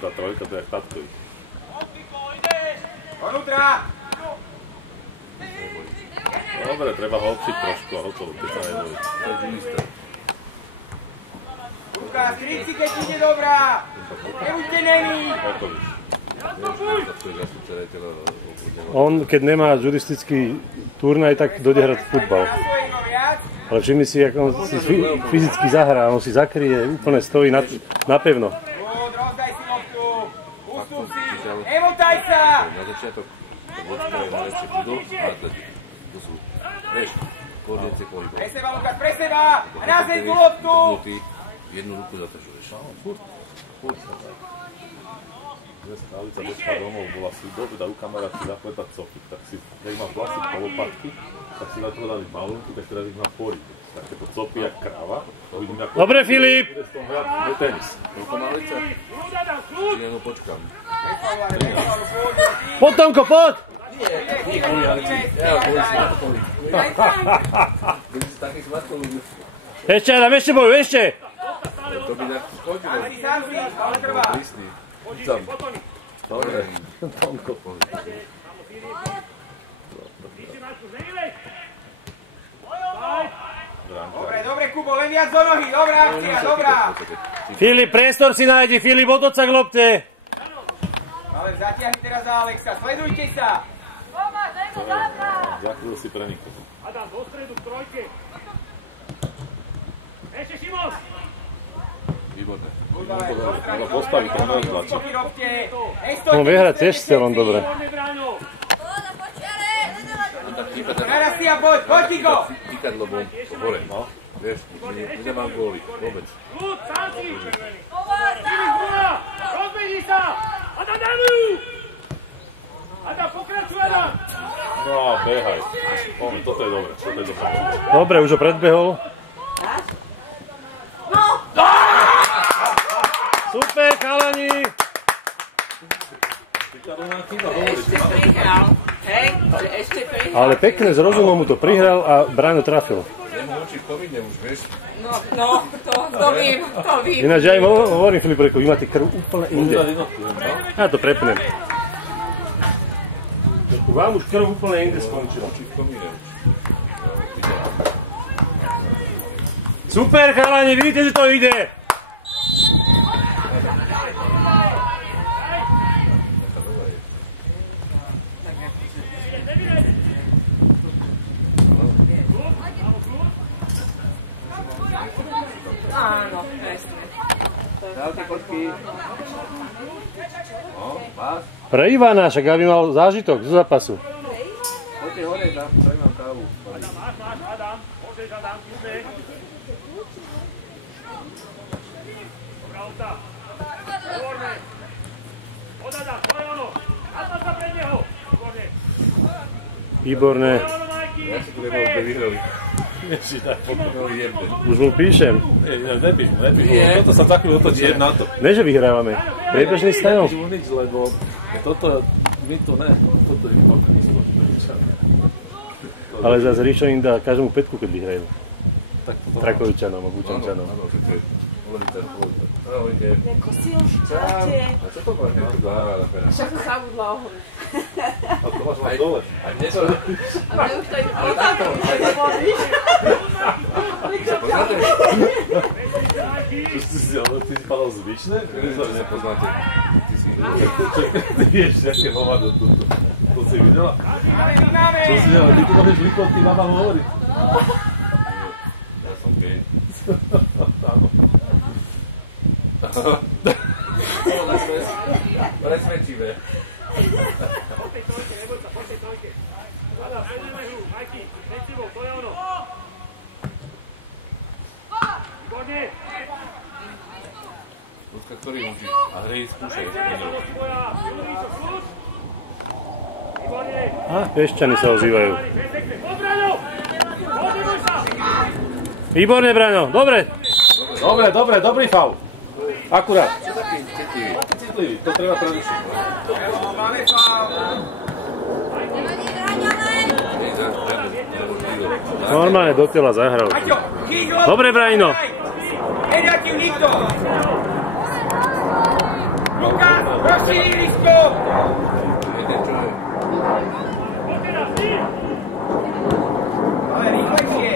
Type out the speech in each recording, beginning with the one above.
tá trojka, to je jak tatkovi. Dobre, treba ho občiť trošku a hotovo, keď sa nedojí. To je isté. Lukáš, krici, keď ide dobrá! Nebuďte nemí! On, keď nemá juristický turnaj, tak dojde hrať futbal. Ale všimni si, ako on si fyzicky zahrá, on si zakrie, úplne stojí napevno. Rozdaj si loptu! Ustup si! Nemotaj sa! Na začiatok vodka je najlepšie judo a atletika. To sú, vieš, koordinácie pohybov. Pre seba, Lukáš, pre seba! A nazej tú loptu! Jednu ruku zaťažuješ. Furt sa tak. Alica došla domov, bola si dobre u kamaráti zapletať cofy, tak si, keď máš vlasy polopatky, tak si na to dali balónky, tak teraz ich má poriť. Takéto cofy jak kráva. Dobre, Filip! Bude s tom hrať do tenis. Koľko má Alica? Či ja ho počkám. Poď, Tomko, poď! Nie, kvôli Alici. Ja, kvôli smatkovi. Budeš si taký smatkovi. Ešte, Adam, ešte bojuj, ešte! To by tak skončilo. Ani sám si, ale trvá. Listý. Tam. Dobre. Tomko. Dobre, dobre, Kubo, len viac do nohy, dobrá akcia, dobrá. Filip, priestor si nájdi, Filip, otoč sa k lopte. Ale zatiahni teraz za Alexa, sledujte sa. Zakryl si pre nikoho. Adam, do stredu, v trojke. Ešte Šimon! Výborné. Treba postaviť, to neodlačí. On vie hrať tiež celom dobre. Naraz si a poď, poď Tigo! Týkadlo bol hore, no. Vieš, nemám góly, vôbec. Ľud, sám si! Filip, Bruna! Rozbehni sa! Adam, dajú! Adam, pokračuj, Adam! No a behaj. Poďme, toto je dobre, toto je dobre. Dobre, už ho predbehol. Super, chalani! Ešte prihral. Hej, ešte prihral. Ale pekne, z rozumom mu to prihral a Braňo trafil. Nemu oči v komíne už, vieš. No, to vím, to vím. Ináč ja im hovorím, Filip, vy máte krv úplne inde. Ja to prepnem. Vám už krv úplne inde skončila. Oči v komíne už. Super, chalani, vidíte, že to ide? Áno, presne. Dávte kočky. No, vás. Pre Ivana, však aby mal zážitok zo zápasu. Poďte hore, dám vám kávu. Adam, máš, Adam. Môžeš, Adam, kľudne. Dobrá lopta. Výborné. Od Adam, tvoje ono. Atlas sa pred neho. Výborné. Výborné. Tvoje ono, Majky. Ja si tu nebol, kde vyhrali. Už mu píšem. Nepíš mu. Toto sa taký otočí na to. Ne, že vyhrávame. Priebežný stavov. Nepíš mu nič, lebo toto, my to ne, toto je pokryť. Ale zase Ríšo im dá každému pätku, keď vyhrajú. Trakovičanom a Bučančanom. Áno, že to je voliteľ. Ahojte. Ako si už Čau. A čo to máš nejakú záhrada? Však to zabudla ohovoriť. A to máš dole. A dnes to... A my už to aj Poznáte? Ty si padal zvyšné? Ty sa poznáte. Ty si Ty vieš, aké hovado toto. To si videla? Máme! Čo si videla? Ty tu môžeš vykotky, mama hovoriť. Ja som gej. Áno. Presvedčivé. Po tej trojke, neboj sa, po tej trojke. Adam, prejdeme hru. Majky, pred tebou, to je ono. Výborne. Ľudka, ktorý učí? A hrej, skúšaj. Výborne. A, Piešťany sa ozývajú. Pobraňo! Pozývaj sa! Výborne, Braňo, dobre. Dobre, dobrý faul. Akurát. Čo taký citlivý? Citlivý, to treba prerušiť. Máme faul! Normálne do tela zahral. Aťo, chyť loptu! Dobre, Braňo. Nedia ti ju nikto! Lukáš, rozšíri ihrisko! Ale rýchlejšie!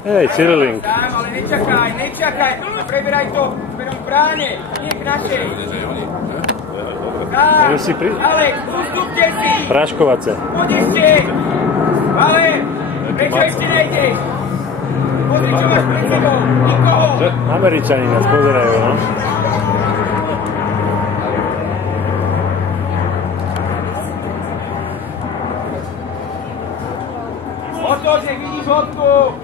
Hej, Cyrilink. Tam, ale nečakaj! Preberaj to smerom k bráne, nie k našej. Tak, Alek, ustúpte si! Práškovace. Poď ešte! Ale, prečo ešte nejdeš? Pozri, čo máš pred sebou, nikoho! Američani nás pozerajú, no. Otoč, nech vidíš hodku!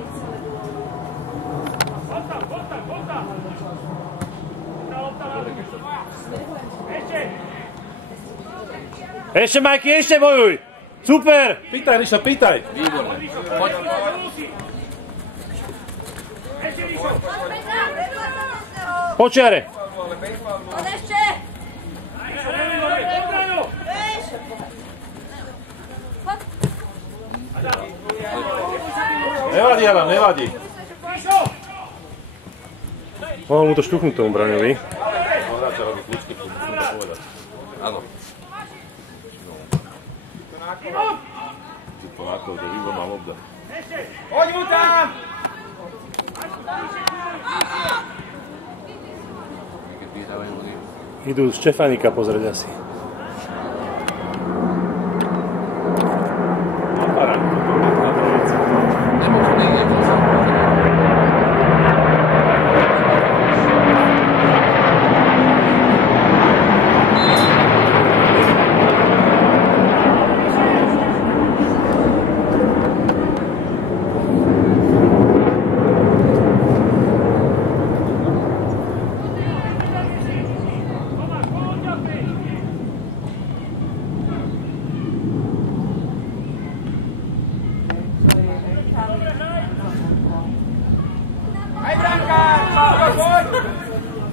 Ešte, Majky, ešte bojuj! Super! Pýtaj, Ríšo, pýtaj! Výborné. Poď. Počiare! Nevadí, Adam, nevadí. Mohol mu to štuchnúť tomu Braňovi. On radšej robí kľúčky, musím to povedať. Áno. To Polákov, to výborná lobda. Poď mu tam! Keď vyhrávajú oni. Idú Štefanika pozrieť asi.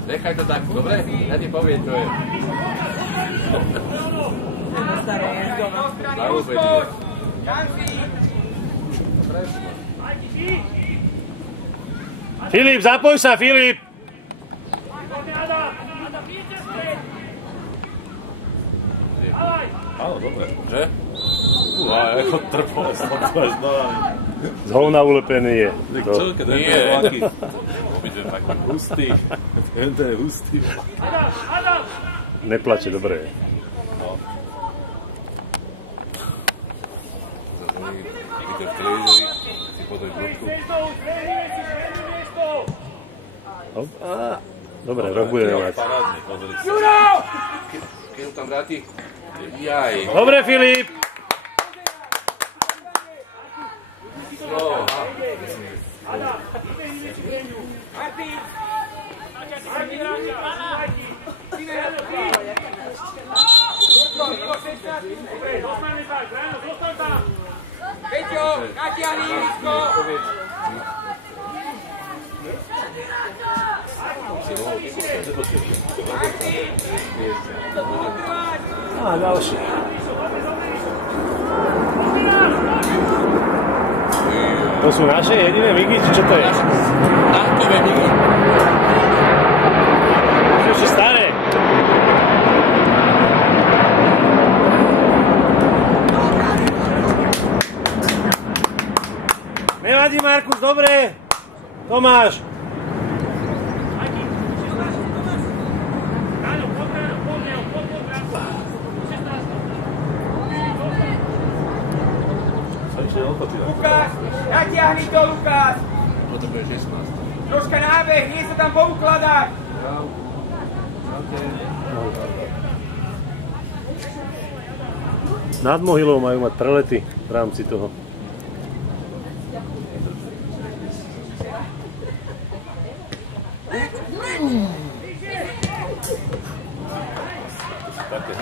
Nechaj to tak, dobre? Ja ti poviem, čo je. Filip, zapoj sa, Filip! Áno, dobre. Že? Ako trpol som to až dole. Z hovna ulepený je. Čo, keď je to taký... Obidve taký hustý. To je hustý. Neplače, dobre je. Niekde v televízori si podaj bodku. Dobre, rok budeme mať. Parádne, pozri sa. Keď tam vráti? Jaj. Dobre, Filip! No. Martin! Peťo, natiahni ihrisko! Martin! Á, ďalší. To sú naše jediné migy, či čo to je? Tankové migy. Sú ešte staré. Nevadí, Markus, dobre. Tomáš. Lukáš, natiahni to, Lukáš! Toto bude 16. Troška nábeh, nie sa tam poukladať! Nad Mohylou majú mať prelety v rámci toho.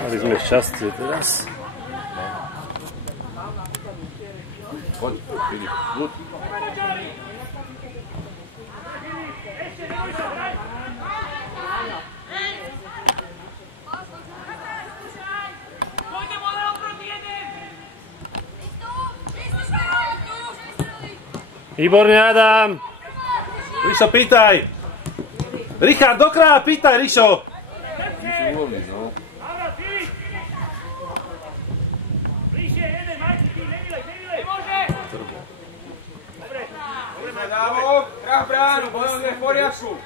Mali sme šťastie teraz. Poď, Filip, buď. Výborne, Adam! Ríšo, pýtaj! Richard, do kraja, pýtaj, Rišo. Musí uvoľniť, no. Bližšie, jeden, Majky, ty, nevylej. Dobre, Dávok, traf bránu, bojom je v poriadku.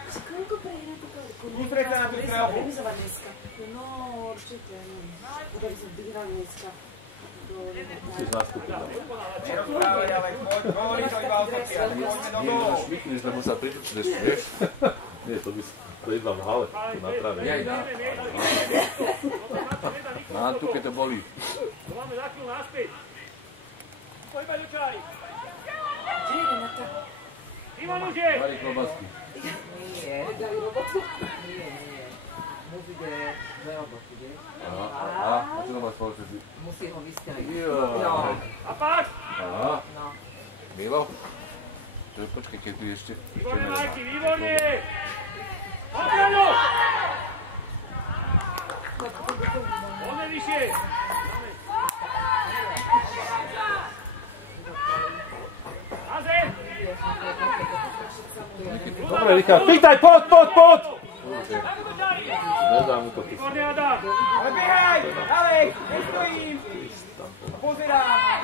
Ústreď sa na tú strelbu. No, určite. Budem sa vyhrať dneska. Musíš nastúpiť. Nerozprávať, ale poď, hovorí to iba o srdci, ale poďme do Nie, gólov. no šmykneš, lebo sa pričúcneš, vieš? Nie, to by to jedla v hale, tu na tráve. Jaj, na Antuke to bolí. to máme za chvíľu naspäť. Poďme, Ľučaj. Ivan už je. Mali klobásky. Nie. Dali robotu? Nie. Musí ide dve roboty, vieš? Aha, a čo to máš spoločnosti? Musí ho vystiaviť. Joj. A páč. Aha, No. Milo? Počkaj, keď tu ešte... Výborne, Majky, výborne. Obranu. Poďme vyššie. Haze. Dobre, Richard, pýtaj, poď! Nedám mu to ty. Výborne, Adam. Ale behaj, Alek, nestojím. A pozerám.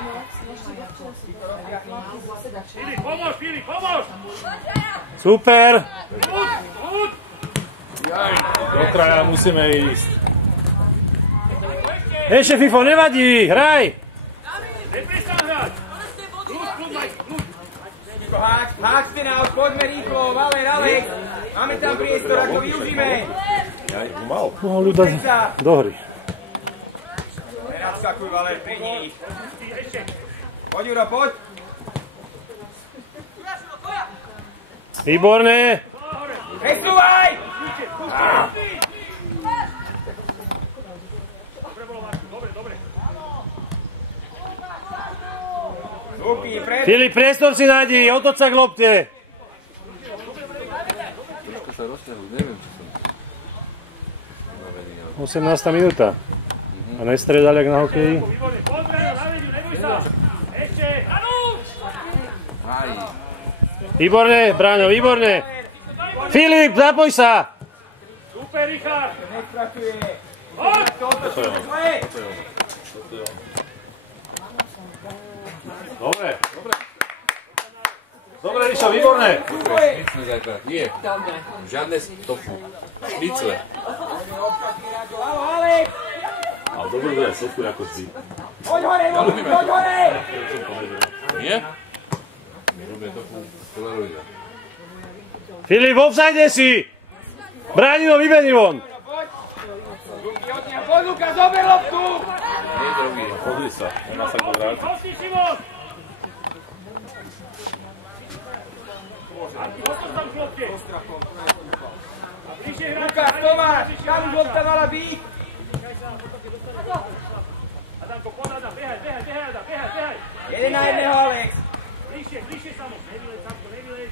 Filip, pomôž. Super! Hud. Do kraja musíme ísť. Ešte, Fifo, nevadí, hraj! Neprestaň hrať. Kľud, Majky, kľud. Háč ste nás, poďme rýchlo, Valer, Alek. Máme tam priestor, ako využíme. Ja ho mal. Mohol ľuda do hry. Nenadskakuj, Valer, pri nich. Ešte. Poď, Juro, poď. Výborné! Presúvaj! Dobre bolo, Marku, dobre. Zúpi, pred. Filip, priestor si nájdi, otoč sa k lopte. Trošku sa rozťahol, neviem, či som... 18. minúta. A nestredali jak na hokeji. Výborne, poď, na vediu, neboj sa. Ešte. Anu. Aj, Výborne, Bráňo, výborne. Filip, zapoj sa. Super, Richard. Nespracuje. Poď. Zle. Dobre, Rišo, výborné. šnicle zajtra. Nie, Dobre. žiadne tofu. Šnicle. Hlavo, Alek. Ale dobre, že aj sofu ako vždy. Poď hore, poď hore. Nie? My robíme tofu z polaroida. Filip, offside si. Bránino, vybehni von. Poď. Ruky od neho, poď, Luka, zober loptu. Nie, drogy. Pozri sa, ona sa bude vrátiť. Hostí, Šimon. Poď tam k lopte. Bližšie hrať. Luka, Tomáš, tam už lopta mala byť. Adamko, poď, Adam, behaj, Adam, behaj. Jeden na jedného, Alex. Bližšie samo. Nevylej, Samko, nevylej.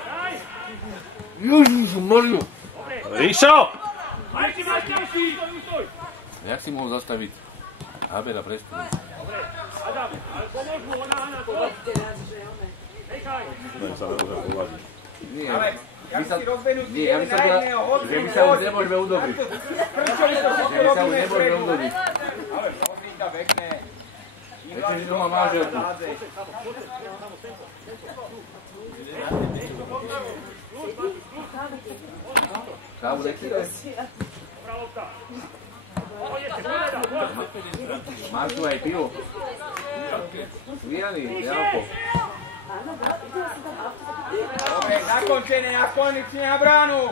Daj. Ježiš, Mariu. Rišo! Majky, ustoj. Jak si mohol zastaviť Habera Prestonu? Dobre, Adam, ale pomôž mu, ona, nechaj. Neviem sa nemôžem povadiť. Nie, Alex, ja my sa... si rozbenú Nie, ja by jeden som na teda... jedného, hoď, Že my sa už nemôžeme udobriť. Prečo my to Že všetko my sa už robíme nemôžeme vpredu? udobriť. Ale pozri sa, pekné. Viete, že doma máželku. Kávu nechci dať. Dobrá lopta. Poď ešte, poď, Adam, poď. Máš tu aj pivo? Svianý, Janko. Dobre, zakončené, a konečne na bránu.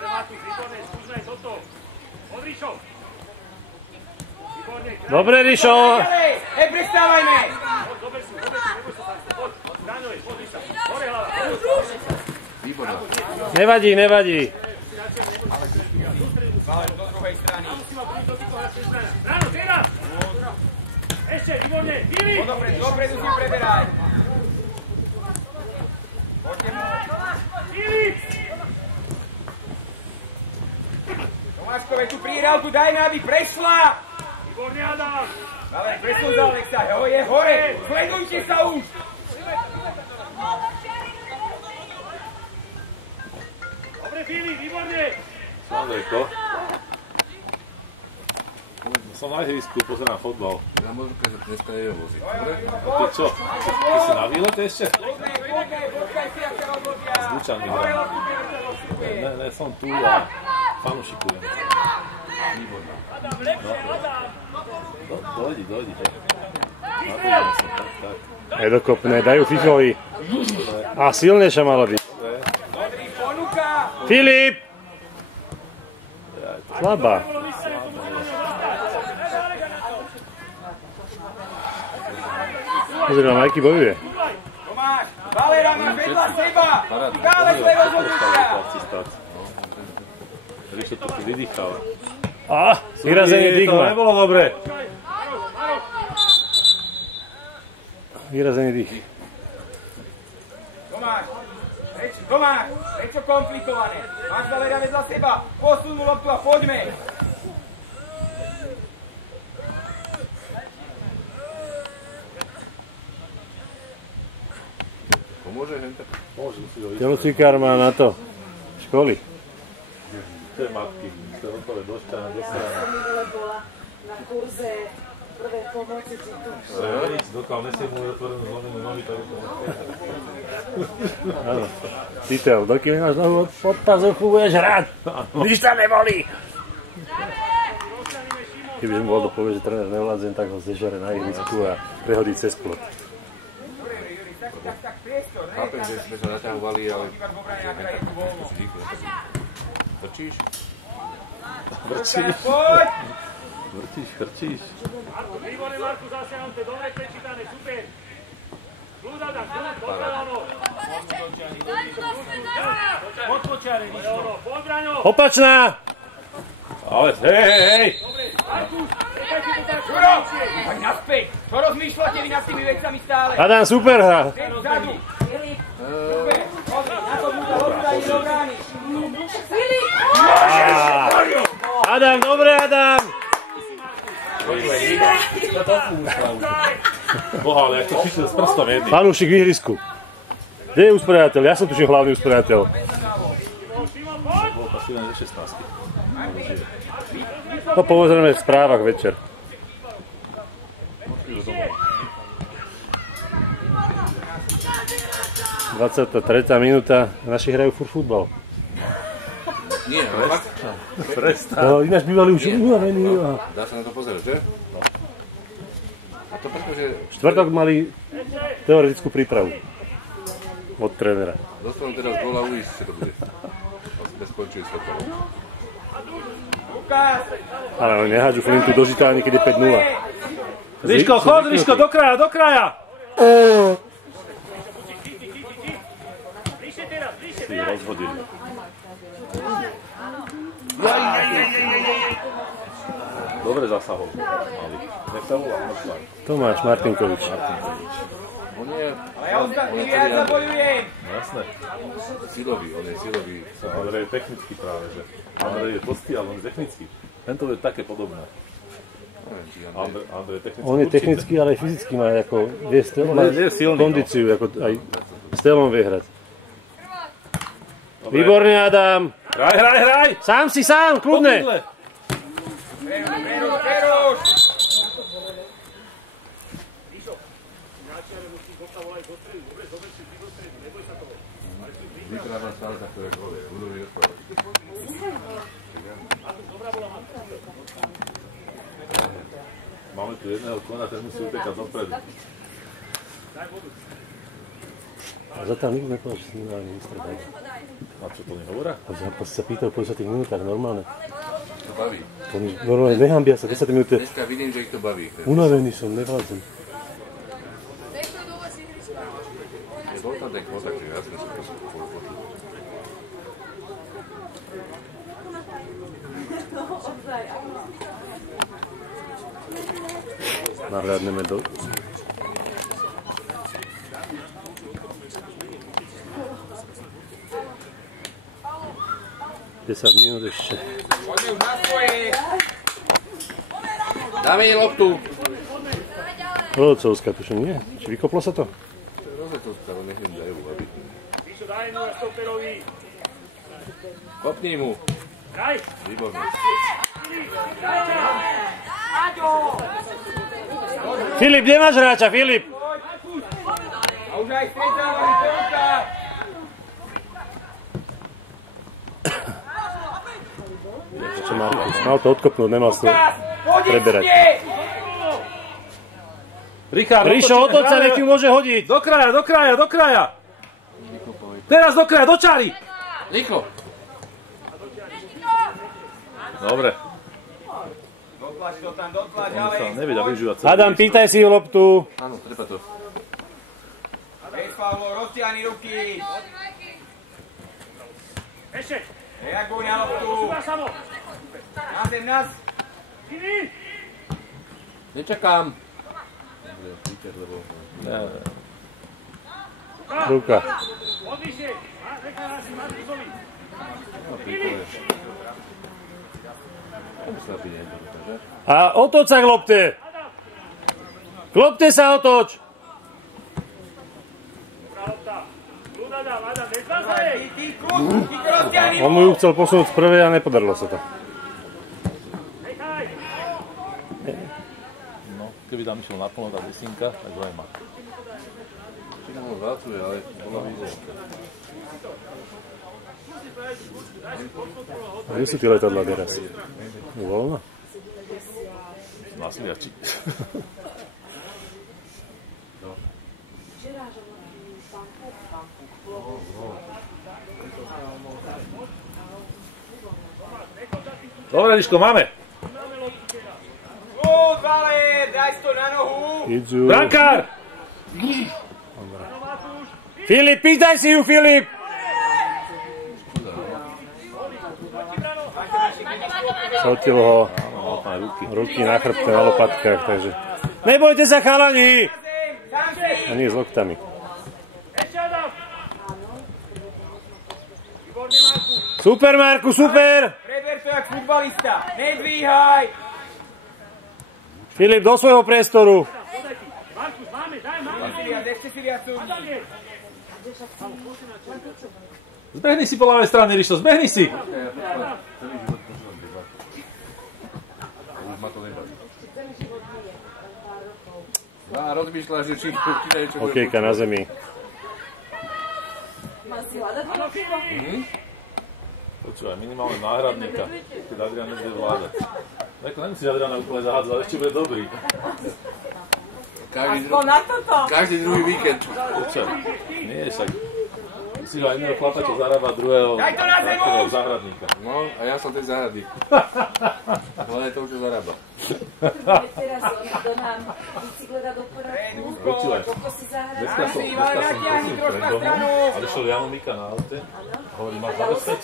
Matuš, výborné, skúsme toto. Od Rišo. Výborne, kraj. Dobre, Rišo. Ďalej, prestávajme. Poď, dober si, neboj sa, Sanko, poď. Zbraňoj, pozri sa. Hore hlava. Výborná. Nevadí. Válež do druhej strany. Ráno, teraz. Ešte, výborne, Filip. Dopredu si preberaj. Poďte mu. Filip. Tomáškové, tú prihrávku dajme, aby prešla. Výborne, Adam! Ale presun za Alexa, je hore! Sledujte sa už! Dobre, Filip, výborne! Andrejko. Som na ihrisku, pozerám fotbal. Ja možno, že dneska je voziť, dobre? A ty čo? Ty si na výlete ešte? Počkaj si, ak sa rozložia! S Lučanmi hrám. Ne, som tu a fanušikujem. Výborná. Adam, lepšie, Adam! Dojdi. Napíjam sa, tak. Nedokopné, dajú Fifovi. A silnejšia mala byť. Modrý, ponuka! Filip! Slabá. Pozri, Majky bojuje. Tomáš, Valera máš vedľa seba! Kále svoje rozhodnutia! Ríšo to si vydýchal. Vyrazenie To dýchma. nebolo dobre. Vyrazenie dých. Tomáš, prečo komplikované? Máš Valera vedľa seba, posun mu loptu a poďme! Pomôže henta? Môžem si ho ísť. Telocvikár má na to školy. To je matky, to je hotové došťané, dosrané. Minule bola na kurze prvej pomoci tu. Dokiaľ nesie mu otvorenú zlomenú nohy, to je to. Áno. Titel, dokým máš nohu pod pazuchu, budeš hrať. Nič sa nebolí. Keby som bol to povie, že tréner nevládzem, tak ho zežere na ihrisku a prehodí cez plot. Chápem, že sme sa naťahovali, ale... Vrčíš? Chrčíš. Marko, výborne, Marku, zasiahnuté, dobre prečítané, super! Kľud, Adam, kľud, dobre, ono! Podpočiare, Riško! Poď, Braňo! Opačná! Ale hej! Markus, nechajte to tak, Juro, tak naspäť! Čo rozmýšľate vy nad tými vecami stále? Adam, super hra. Ten vzadu! Super, pozri, na to bude lopta i do brány! Adam, dobre, Adam. Boha, ale jak to chytil s prstom jedným. Fanúšik v ihrisku. Kde je usporiadateľ? Ja som tuším hlavný usporiadateľ. Bol asi len ze 16. To povedzme v správach večer. 23. minúta. Naši hrajú furt futbal. Nie, ale fakt. No, ináč bývali už unavení. Dá sa na to pozerať, že? No. A to preto, že... Štvrtok mali teoretickú prípravu od trénera. Dostanú teraz góla uísť, čo to bude. Vlastne skončili sa to. Ale oni nehádžu flintu do žita ani keď je 5-0. Ríško, chod, Ríško, do kraja! Si rozhodili. Dobre zasahol. Nech sa volá, Tomáš Martinkovič. On je... Ale ja ostatný viac zabojujem! Jasné. Silový, on je silový. Andrej je technický práve, že. Andrej je postý, ale on je technický. Tento je také podobné. Andrej je technický. On je technický, ale aj fyzicky má ako, má je silný, kondíciu, ako aj s telom vie hrať. Výborne, Adam. Hraj! Sám si sám, kľudne. Preruš! Vytráva stále takové góly. Budú mi rozprávať. Máme tu jedného kona, ten musí utekať dopredu. A za tam nikto nepovedal, že si nemali vystredať. A čo to nehovorá? A sa pýtal po 10 minútach, normálne. To baví. Oni normálne nehambia sa 10 minút. Dneska vidím, že ich to baví. Unavený som, nevládzem. Bol tam ten kontakt, že ja sme sa to počuli. Nahľadneme do... Desať minút ešte. Poďme už na svoje! Dáme jej loptu. Rodcovská tuším, nie? Či vykoplo sa to? Rozecovská, ale nech im dajú, aby... Ríšo, daj mu na stoperovi. Kopni mu. Daj. Výborné. Filip, kde máš hráča, Filip? A už aj stretávali Peruka. Čo mal to odkopnúť, nemal sa preberať. Richard, Ríšo, otoč sa, nech ju môže hodiť. Do kraja, do kraja, do kraja. Teraz do kraja, do čáry. Rýchlo. Dobre. Dotlač to tam, dotlač, ale... Nevedia využívať celý Adam, priestor. pýtaj si ju loptu. Áno, treba to. Bez faulu, roztiahni ruky. Ešte. Reaguj na loptu. Súba samo. Na zem, nás. Iný. Nečakám. Dobre, Peter, lebo... Ruka. Odlišie. Nechá nás Markusovi. A otoč sa k lopte. K lopte sa otoč. Dobrá lopta. Ľuda dám, Adam, nezvázaj. Ty roztiahni On mu ju chcel posunúť z prvej a nepodarilo sa to. Nechaj. No, keby tam išiel naplno tá desinka, tak ho aj má. Či nám ho zválcuje, ale bola výzva. A kde sú tie letadlá teraz? Je voľno? Násliači. Dobre, Liško, máme. Valer, daj to na nohu. Idú. Brankár! Filip, pýtaj si ju, Filip! Zotilo ho. Ruky na chrbte, na lopatkách, takže... Nebojte sa, chalani! A nie s loktami. Ešte Adam. Výborne, Marku. Super, Marku, super! Preber to jak futbalista. Nedvíhaj. Filip, do svojho priestoru. Markus, máme, daj, máme. Ešte si viac súdi. Adam je. Zbehni si po ľavej strane, Rišo, zbehni si! Už ma to nebaví. A rozmýšľa, že či niečo bude... Okejka na zemi. Počúvaj, minimálne náhradníka, keď Adrian nebude vládať. Nemusíš Adriana úplne zahádzať, ale ešte bude dobrý. Každý druhý víkend. Počúvaj, nie je však. Musíš aj jedného chlapa, čo zarába druhého záhradníka. No, a ja som ten záhradník. Hľadaj toho, čo zarába. Teraz on nám bicykleta do poradku. Počúvaj, Koľko si zahrať? dneska som prosím friendom, ale šiel Jano Mika na aute. Hovorí, máš zabezpeč?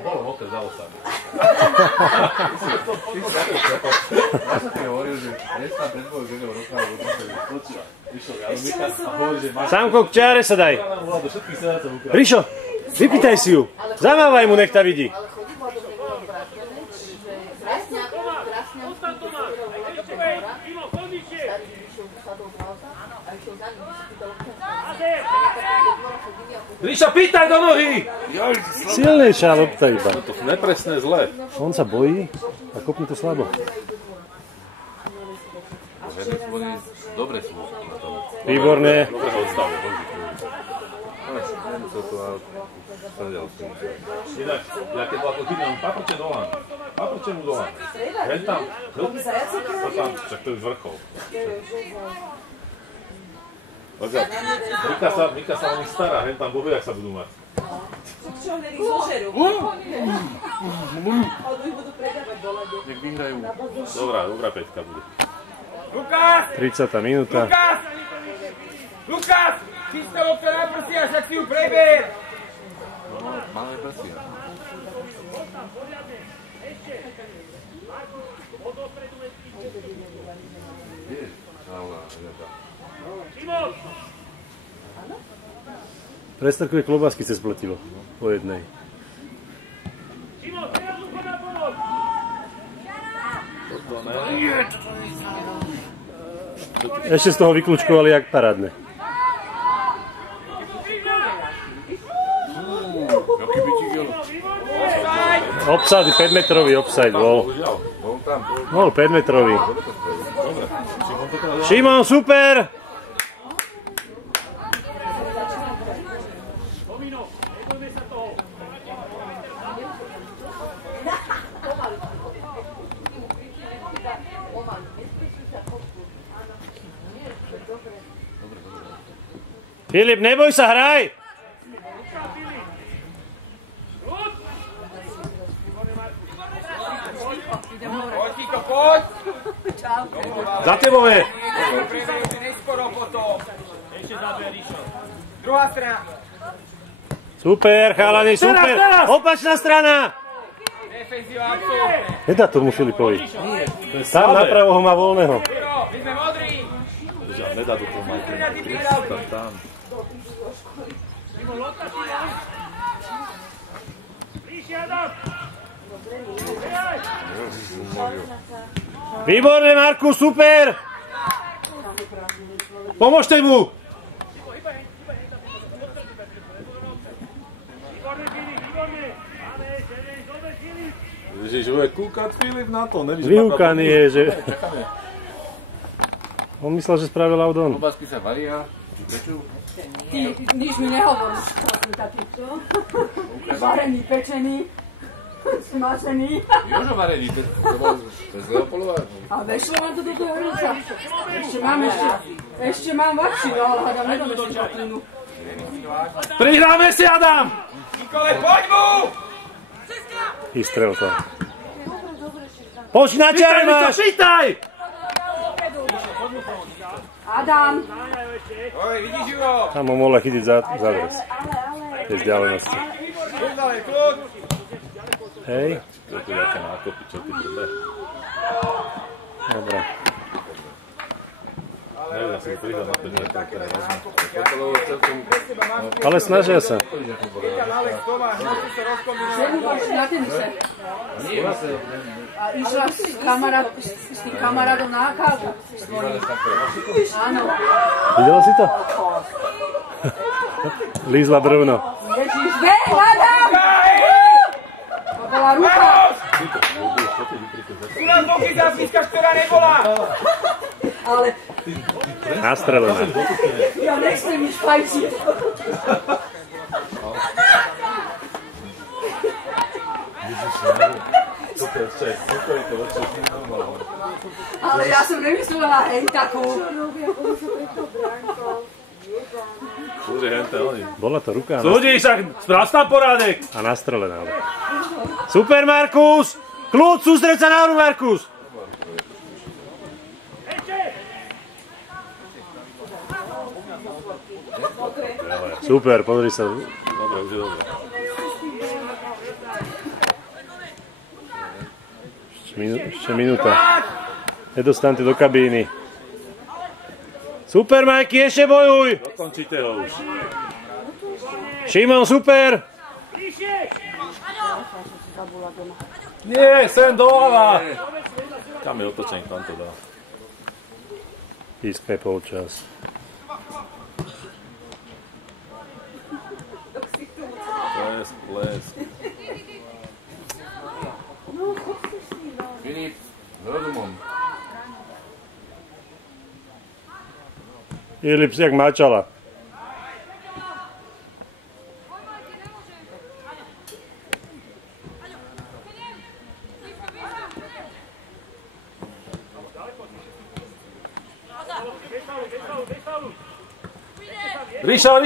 Bolo mokré, dalo sa. Ja som ti hovoril, že dneska pred tvojou ženou rozprávu. Počúvaj, vyšiel Jano Mika a hovorí, že máš... Samko, k čiare sa daj. volá do všetkých sedácov Ukrajiny. Ríšo, vypýtaj si ju. Zamávaj mu, nech ta vidí. Ale chodí vodu obrátené, čiže Krasňanský, Mimo, kondičie. starý vyšiel sa do vláza a išiel za ním, vyspýtal občanstva. Ríša, pýtaj do nohy! Silnejšia lopta iba. To sú nepresné zlé. On sa bojí a kopne to slabo. Ženy sú oni dobre sú na tom. Výborne. Dobre ho odstavil. Nemusel to ale stredial si. Inak, ja keď bola to chytám, paprče dolan. Paprče mu dolan. Hen tam, však to je už vrchol. Mika sa o nich stará, hen tam bohu, jak sa budú mať. Čo hneď zožerú? Alebo ich budú predávať do lade. Nech vyhrajú. Dobrá peťka bude. Lukáš! 30. minúta. Lukáš! Lukáš! Čistá lopta na prsia, však si ju preber! Máme prsia. Vieš, Paula, Renata. Preskakuje klobásky cez pletivo. Po jednej. to ne. Ešte z toho vyklúčkovali jak parádne. Jaký bicykel? Obsady, 5-metrový obside bol. Bol 5-metrový. Šimon, super! Filip, neboj sa, hraj! Poď, Kiko, poď! Za tebou je! Pridajú si neskoro potom. Ešte zabije Ríšo. Druhá strana. Super, chalani, super! Opačná strana! Defenzíva absolútne. Nedá tomu Filipovi. Tam napravo ho má voľného. My sme modrí. Nedá do toho Majka. Tam. Výborné, Marku, super! Pomôžte mu! Ježiš, bude kúkať Filip na to. Vyhúkaný je, že... On myslel, že spravil Laudon. Klobásky sa varia, pečú. Nič mi nehovoríš, taký, čo? Varený, pečený, smažený. Jožo varený, to bol z Leopoldova. A vešlo vám to do toho rúca. Ešte mám vači, no ale hádam, nedám ešte kotlinu. Prihráme si, Adam! Nikole, poď mu! Vystrel to. Poď na ťa, máš! Čítaj! Adam! Oj, vidíš ho? Tam ho mohla chytiť za dres. Tej vzdialenosti. Kľud, kľud! Hej. To je nejaké nákopy, čo ty drbe. Dobre. Neviem, ja som pridal na 5 metrov, ktoré rozumiem. Ale snažia sa. Na tenise. A išla s tým kamarádom na kávu. Áno. Videla si to? Lízla brvno. Ježiš, beh, Adam! To bola ruka. Tu nás boky zápnička, ktorá nebola! Ale Nastrelená. ja nechcem nič fajčiť. Ale ja som nemyslela hej takú. Bola to ruka. Súdi, však správ tam porádek! A nastrelená. Super, Markus! Kľud, sústreď sa na hru, Markus! Super, pozri sa. Dobre, už je dobre. Ešte minúta. Nedostaňte do kabíny. Super, Majky, ešte bojuj! Dokončite ho už. Šimon, super! Nie, sem doľava! Tam je otočený, tam to dá. Pískaj polčas. Plesk, plesk. Filip, s rozumom. Filip si jak mačala. Ríša,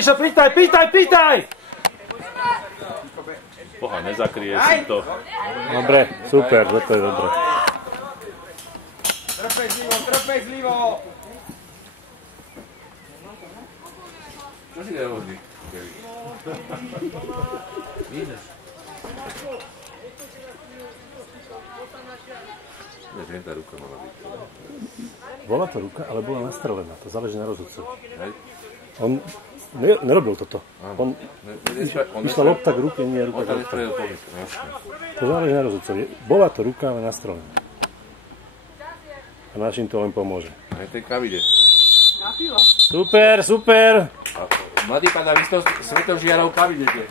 pýtaj! Boha, nezakryje si to. Dobre, super, toto je dobre. Trpezlivo! Čo si nehodí? Minus. Neviem, tá ruka mala byť. Bola to ruka, ale bola nastrelená. To záleží na rozhodcovi. Hej. On nerobil toto. On išla lopta k ruke, nie ruka k lopta. To záleží na rozhodcovi. Bola to ruka, ale nastrelená. a našim to len pomôže. Aj ten kabine. Super, super! Mladý pán na svetožiarov v kabinete.